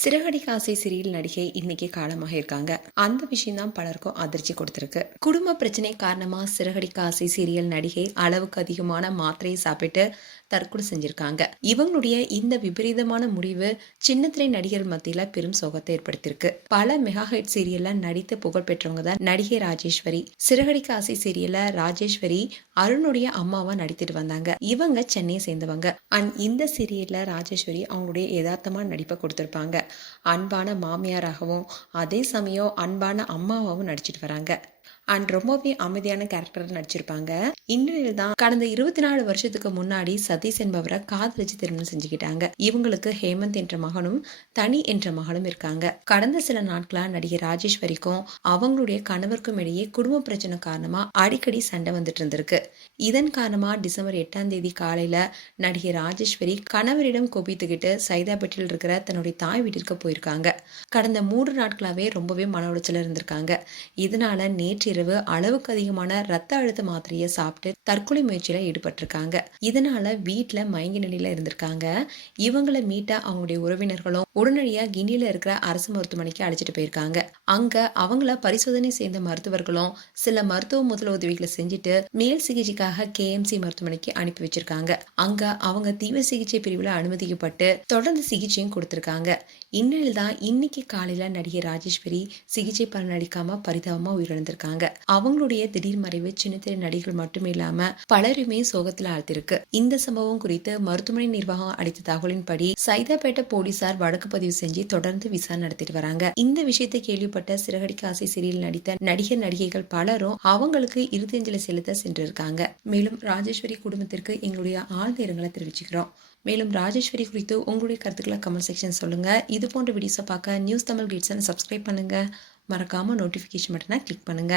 சிறகடிக்க ஆசை சீரியல் நடிகை இன்னைக்கு காலமாக இருக்காங்க. அந்த விஷயம் தான் பலருக்கும் அதிர்ச்சி கொடுத்திருக்கு. குடும்ப பிரச்சனை காரணமா சிறகடிக்க ஆசை சீரியல் நடிகை அளவுக்கு அதிகமான மாத்திரையை சாப்பிட்டு தற்கொலை செஞ்சிருக்காங்க. இவங்களுடைய இந்த விபரீதமான முடிவு சின்னத்திரை நடிகர் மத்தியில பெரும் சோகத்தை ஏற்படுத்தியிருக்கு. பல மெகா ஹிட் சீரியல்ல நடித்து புகழ் பெற்றவங்க தான் நடிகை ராஜேஸ்வரி. சிறகடிக்க ஆசை சீரியல்ல ராஜேஸ்வரி அருணுடைய அம்மாவா நடித்துட்டு வந்தாங்க. இவங்க சென்னையை சேர்ந்தவங்க. அண்ட் இந்த சீரியல்ல ராஜேஸ்வரி அவங்களுடைய யதார்த்தமான நடிப்பை கொடுத்திருப்பாங்க. அன்பான மாமியாராகவும் அதே சமயம் அன்பான அம்மாவாகவும் நடிச்சிட்டு வராங்க. அண்ட் ரொம்பவே அமைதியான கேரக்டர் நடிச்சிருப்பாங்க. இந்நிலையில் தான் கடந்த 24 வருஷத்துக்கு முன்னாடி சதீஷ் என்பவரை காதலிச்சு திருமணம் செஞ்சுக்கிட்டாங்க. இவங்களுக்கு ஹேமந்த் என்ற மகனும் தனி என்ற மகளும் இருக்காங்க. கடந்த சில நாட்களா நடிகை ராஜேஸ்வரிக்கும் அவங்களுடைய கணவருக்கும் இடையே குடும்ப பிரச்சனை காரணமா அடிக்கடி சண்டை வந்துட்டு இருந்திருக்கு. இதன் காரணமா டிசம்பர் 8ஆம் தேதி காலையில நடிகை ராஜேஸ்வரி கணவரிடம் கோபித்துக்கிட்டு சைதாப்பேட்டில் இருக்கிற தன்னுடைய தாய் வீட்டிற்கு போயிருக்காங்க. கடந்த 3 நாட்களாவே ரொம்பவே மன உளைச்சல இருந்திருக்காங்க. இதனால நேற்று அளவுக்கு அதிகமான ரத்த அழுத்த மாத்திரையை சாப்பிட்டு தற்கொலை முயற்சியில ஈடுபட்டிருக்காங்க. இதனால வீட்டுல மயங்கி நிலையில இருந்திருக்காங்க. இவங்களை மீட்ட அவங்களுடைய உறவினர்களும் உடனடியா கிண்டியில இருக்கிற அரசு மருத்துவமனைக்கு அழைச்சிட்டு போயிருக்காங்க. அங்க அவங்கள பரிசோதனை செய்த மருத்துவர்களும் சில மருத்துவ முதல் உதவிகளை செஞ்சுட்டு மேல் சிகிச்சைக்காக KMC மருத்துவமனைக்கு அனுப்பி வச்சிருக்காங்க. அங்க அவங்க தீவிர சிகிச்சை பிரிவுல அனுமதிக்கப்பட்டு தொடர்ந்து சிகிச்சையும் கொடுத்திருக்காங்க. இந்நிலையில் தான் இன்னைக்கு காலையில நடிகை ராஜேஸ்வரி சிகிச்சை பலன் அளிக்காம பரிதாபமா உயிரிழந்திருக்காங்க. அவங்களுடைய திடீர் மறைவு சின்னத்திரை நடிகர்கள் மட்டுமே இல்லாம பலருமே சோகத்துல ஆழ்த்திருக்கு. இந்த சம்பவம் குறித்து மருத்துவமனை நிர்வாகம் அளித்த தகவலின்படி சைதாப்பேட்டை போலீசார் வழக்கு பதிவு செஞ்சு தொடர்ந்து விசாரணை நடத்திட்டு வராங்க. இந்த விஷயத்தை கேள்விப்பட்ட சிறகடிக்க ஆசை சீரியல் நடித்த நடிகர் நடிகைகள் பலரும் அவங்களுக்கு இறுதியஞ்சலி செலுத்த சென்றிருக்காங்க. மேலும் ராஜேஸ்வரி குடும்பத்திற்கு எங்களுடைய ஆழ்ந்த இரங்கலை தெரிவிச்சுக்கிறோம். மேலும் ராஜேஸ்வரி குறித்து உங்களுடைய கருத்துக்களை கமெண்ட் செக்ஷன் சொல்லுங்க. இது போன்ற வீடியோஸை பார்க்க நியூஸ் தமிழ் கிட்ஸை சப்ஸ்கிரைப் பண்ணுங்க. மறக்காம நோட்டிஃபிகேஷன் பட்டனை கிளிக் பண்ணுங்க.